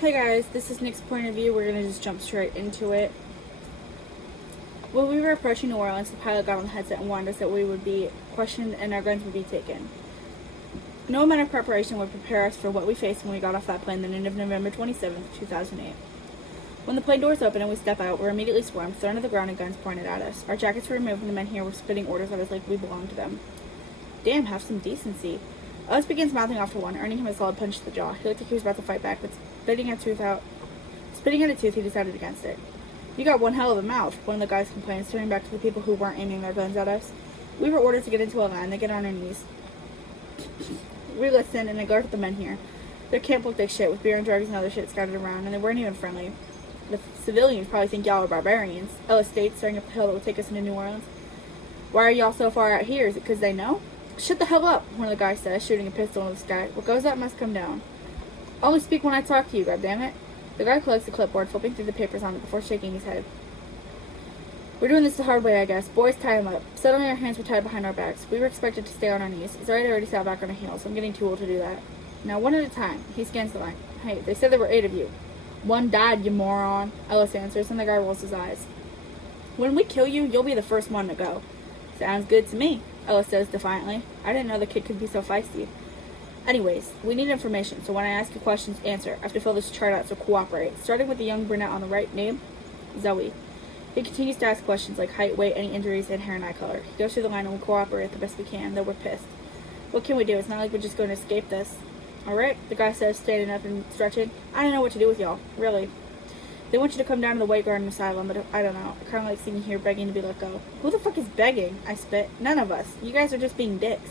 Hey guys, this is Nick's point of view. We're gonna just jump straight into it. When we were approaching New Orleans, the pilot got on the headset and warned us that we would be questioned and our guns would be taken. No amount of preparation would prepare us for what we faced when we got off that plane the night of November 27th, 2008. When the plane doors open and we step out, we're immediately swarmed, thrown to the ground, and guns pointed at us. Our jackets were removed and the men here were spitting orders at us like we belonged to them. Damn, have some decency. Ellis begins mouthing off to one, earning him a solid punch to the jaw. He looked like he was about to fight back, but spitting at a tooth, he decided against it. You got one hell of a mouth, one of the guys complained, turning back to the people who weren't aiming their guns at us. We were ordered to get into a line, then get on our knees. We listened and glared at the men here. Their camp looked like shit, with beer and drugs and other shit scattered around, and they weren't even friendly. The civilians probably think y'all are barbarians. Ellis states, staring up the hill that would take us into New Orleans. Why are y'all so far out here? Is it because they know? Shut the hell up, one of the guys says, shooting a pistol into the sky. What goes up must come down. Only speak when I talk to you, goddammit. The guy collects the clipboard, flipping through the papers on it before shaking his head. We're doing this the hard way, I guess. Boys, tie him up. Suddenly our hands were tied behind our backs. We were expected to stay on our knees. Zoe already sat back on her heels, so I'm getting too old to do that. Now, one at a time. He scans the line. Hey, they said there were 8 of you. One died, you moron. Ellis answers, and the guy rolls his eyes. When we kill you, you'll be the first one to go. Sounds good to me, Ellis says defiantly. I didn't know the kid could be so feisty. Anyways, we need information, so when I ask you questions, answer. I have to fill this chart out, so cooperate. Starting with the young brunette on the right, name, Zoe. He continues to ask questions like height, weight, any injuries, and hair and eye color. He goes through the line and we cooperate the best we can, though we're pissed. What can we do? It's not like we're just going to escape this. Alright, the guy says, standing up and stretching. I don't know what to do with y'all, really. They want you to come down to the White Garden Asylum, but I don't know. I kind of like sitting here begging to be let go. Who the fuck is begging? I spit. None of us. You guys are just being dicks.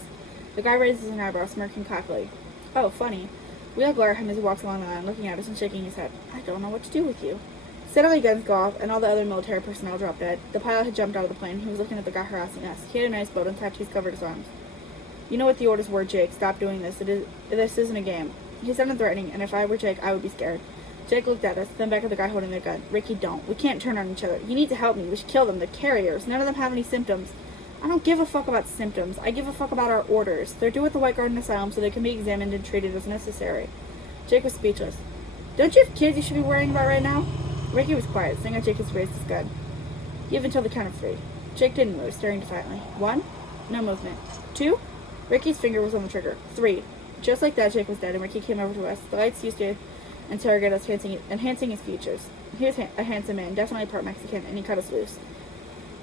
The guy raises an eyebrow, smirking cockily. Oh, funny. We all glare at him as he walks along the line, looking at us and shaking his head. I don't know what to do with you. Suddenly guns go off, and all the other military personnel drop dead. The pilot had jumped out of the plane. He was looking at the guy harassing us. He had a nice boat, and tattoos covered his arms. You know what the orders were, Jake. Stop doing this. This isn't a game. He sounded threatening, and if I were Jake, I would be scared. Jake looked at us, then back at the guy holding their gun. Ricky, don't. We can't turn on each other. You need to help me. We should kill them. They're carriers. None of them have any symptoms. I don't give a fuck about symptoms. I give a fuck about our orders. They're due at the White Garden Asylum so they can be examined and treated as necessary. Jake was speechless. Don't you have kids you should be worrying about right now? Ricky was quiet, seeing how Jake has raised his gun. You have until the count of 3. Jake didn't move, staring defiantly. 1. No movement. 2. Ricky's finger was on the trigger. 3. Just like that, Jake was dead, and Ricky came over to us. The lights used to interrogate us, enhancing his features. He was a handsome man, definitely part Mexican, and he cut us loose.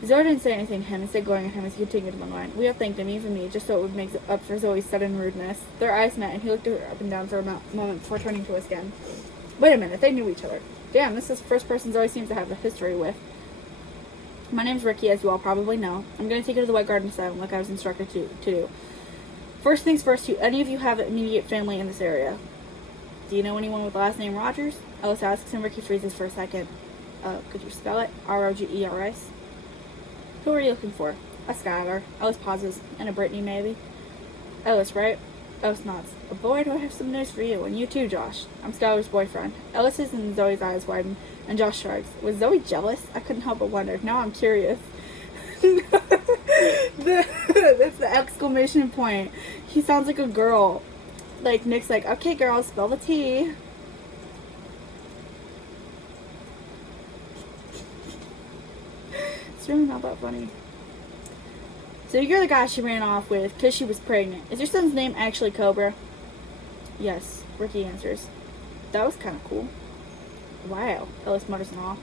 Zoe didn't say anything to him, instead glaring at him as he continued on the line. We all thanked him, even me, just so it would make up for Zoe's sudden rudeness. Their eyes met, and he looked at her up and down for a moment before turning to us again. Wait a minute, they knew each other. Damn, this is the first person Zoe seems to have a history with. My name's Ricky, as you all probably know. I'm going to take you to the White Garden Asylum like I was instructed to do. First things first, do any of you have immediate family in this area? Do you know anyone with the last name Rogers? Ellis asks, and Ricky freezes for a second. Could you spell it? Rogeris? Who are you looking for? A Skylar. Ellis pauses. And a Brittany, maybe? Ellis, right? Ellis nods. Boy, do I have some news for you. And you too, Josh. I'm Skylar's boyfriend. Ellis's and Zoe's eyes widen, and Josh shrugs. Was Zoe jealous? I couldn't help but wonder. Now I'm curious. That's the exclamation point. He sounds like a girl. Like, Nick's like, okay, girl, spell the T. It's really not that funny. So you're the guy she ran off with because she was pregnant. Is your son's name actually Cobra? Yes, Ricky answers. That was kind of cool. Wow, Ellis mutters in awe.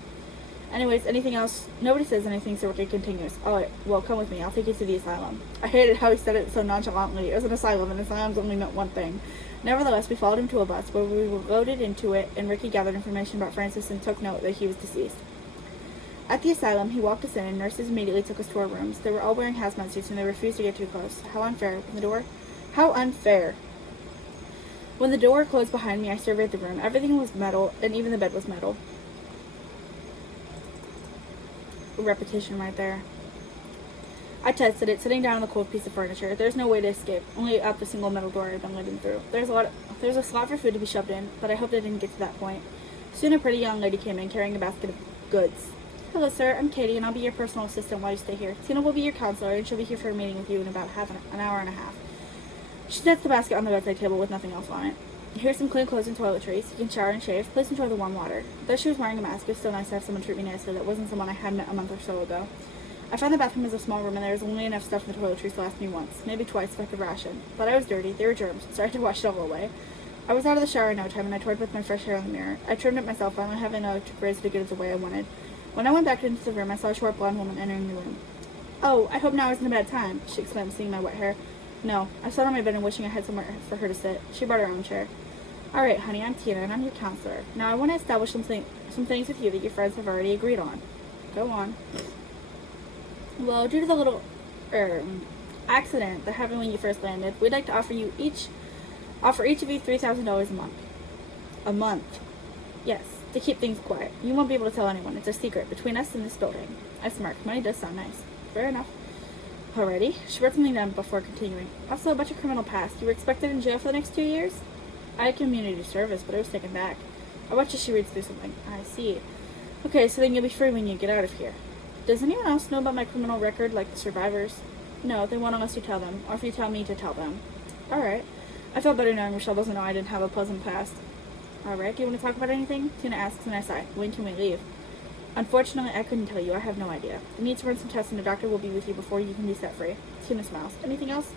Anyways, anything else? Nobody says anything, so Ricky continues. Alright, well, come with me. I'll take you to the asylum. I hated how he said it so nonchalantly. It was an asylum, and asylums only meant one thing. Nevertheless, we followed him to a bus where we were loaded into it, and Ricky gathered information about Francis and took note that he was deceased. At the asylum, he walked us in, and nurses immediately took us to our rooms. They were all wearing hazmat suits, and they refused to get too close. How unfair. How unfair. When the door closed behind me, I surveyed the room. Everything was metal, and even the bed was metal. Repetition right there. I tested it, sitting down on the cold piece of furniture. There's no way to escape, only out the single metal door I've been living through. There's a slot for food to be shoved in, but I hoped I didn't get to that point. Soon a pretty young lady came in, carrying a basket of goods. Hello, sir. I'm Katie, and I'll be your personal assistant while you stay here. Tina will be your counselor, and she'll be here for a meeting with you in about an hour and a half. She sets the basket on the bedside table with nothing else on it. Here's some clean clothes and toiletries. You can shower and shave. Please enjoy the warm water. Though she was wearing a mask, it was still nice to have someone treat me nicely that wasn't someone I had met a month or so ago. I found the bathroom was a small room and there was only enough stuff in the toiletries to last me once, maybe twice if I could ration. But I was dirty, there were germs, so I had to wash it all away. I was out of the shower in no time and I toyed with my fresh hair in the mirror. I trimmed it myself, finally having an electric razor to get it the way I wanted. When I went back into the room, I saw a short blonde woman entering the room. "Oh, I hope now isn't a bad time," she exclaimed, seeing my wet hair. No, I sat on my bed and wishing I had somewhere for her to sit. She brought her own chair. "Alright, honey, I'm Tina, and I'm your counselor. Now I want to establish some things with you that your friends have already agreed on." Go on. "Well, due to the little, accident that happened when you first landed, we'd like to offer each of you $3,000 a month." A month? "Yes, to keep things quiet. You won't be able to tell anyone. It's a secret between us and this building." I smirked. Money does sound nice. Fair enough. Alrighty. She wrote something down before continuing. "Also, about your criminal past. You were expected in jail for the next 2 years?" "I had community service, but it was taken back." I watch as she reads through something. "I see. Okay, so then you'll be free when you get out of here." "Does anyone else know about my criminal record, like the survivors?" "No, they won't unless you tell them, or if you tell me to tell them." "Alright." I felt better knowing Rochelle doesn't know I didn't have a pleasant past. "Alright, do you want to talk about anything?" Tina asks and I sigh. "When can we leave?" "Unfortunately, I couldn't tell you. I have no idea. You need to run some tests and a doctor will be with you before you can be set free." Tina smiles. "Anything else?"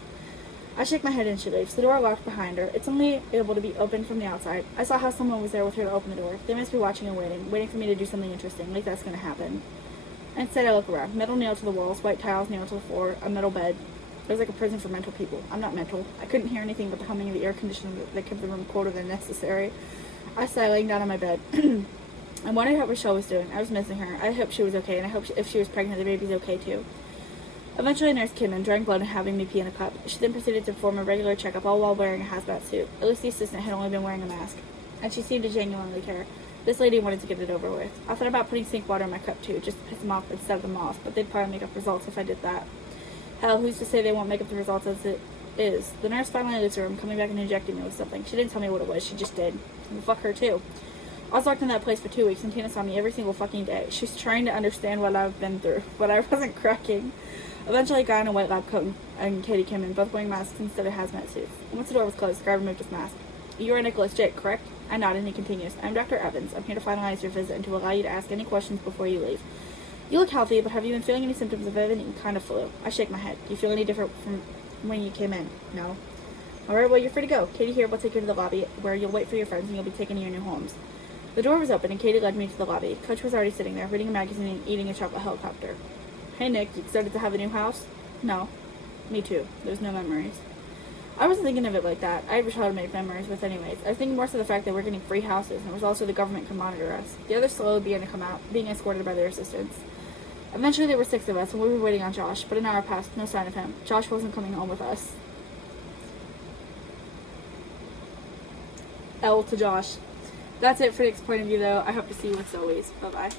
I shake my head and she leaves. The door locked behind her. It's only able to be opened from the outside. I saw how someone was there with her to open the door. They must be watching and waiting for me to do something interesting, like that's going to happen. Instead, I look around. Metal nailed to the walls, white tiles nailed to the floor, a metal bed. It was like a prison for mental people. I'm not mental. I couldn't hear anything but the humming of the air conditioner that kept the room colder than necessary. I sighed, laying down on my bed. I wondered how Rochelle was doing. I was missing her. I hoped she was okay, and I hoped if she was pregnant, the baby's okay too. Eventually, a nurse came in, drawing blood and having me pee in a cup. She then proceeded to perform a regular checkup, all while wearing a hazmat suit. At least the assistant had only been wearing a mask, and she seemed to genuinely care. This lady wanted to get it over with. I thought about putting sink water in my cup too, just to piss them off and set them off, but they'd probably make up results if I did that. Hell, who's to say they won't make up the results as it is? The nurse finally leaves the room, coming back and injecting me with something. She didn't tell me what it was, she just did. And fuck her too. I was locked in that place for 2 weeks, and Tina saw me every single fucking day. She was trying to understand what I've been through, but I wasn't cracking. Eventually, a guy in a white lab coat and Katie came in, both wearing masks instead of hazmat suits. Once the door was closed, the guy removed his mask. "You are Nicholas Jake, correct?" I nodded, and he continues. "I'm Dr. Evans. I'm here to finalize your visit and to allow you to ask any questions before you leave. You look healthy, but have you been feeling any symptoms of any kind of flu?" I shake my head. "Do you feel any different from when you came in?" "No." "Alright, well, you're free to go. Katie here will take you to the lobby, where you'll wait for your friends and you'll be taken to your new homes." The door was open, and Katie led me to the lobby. Coach was already sitting there, reading a magazine and eating a chocolate helicopter. "Hey, Nick, you excited to have a new house?" "No." "Me too. There's no memories." I wasn't thinking of it like that. I had Rochelle to make memories with anyways. I was thinking more to the fact that we're getting free houses, and it was also the government could monitor us. The others slowly began to come out, being escorted by their assistants. Eventually there were 6 of us, and we were waiting on Josh, but an hour passed, no sign of him. Josh wasn't coming home with us. L to Josh. That's it for Nick's point of view, though. I hope to see you with Zoe's. Bye-bye.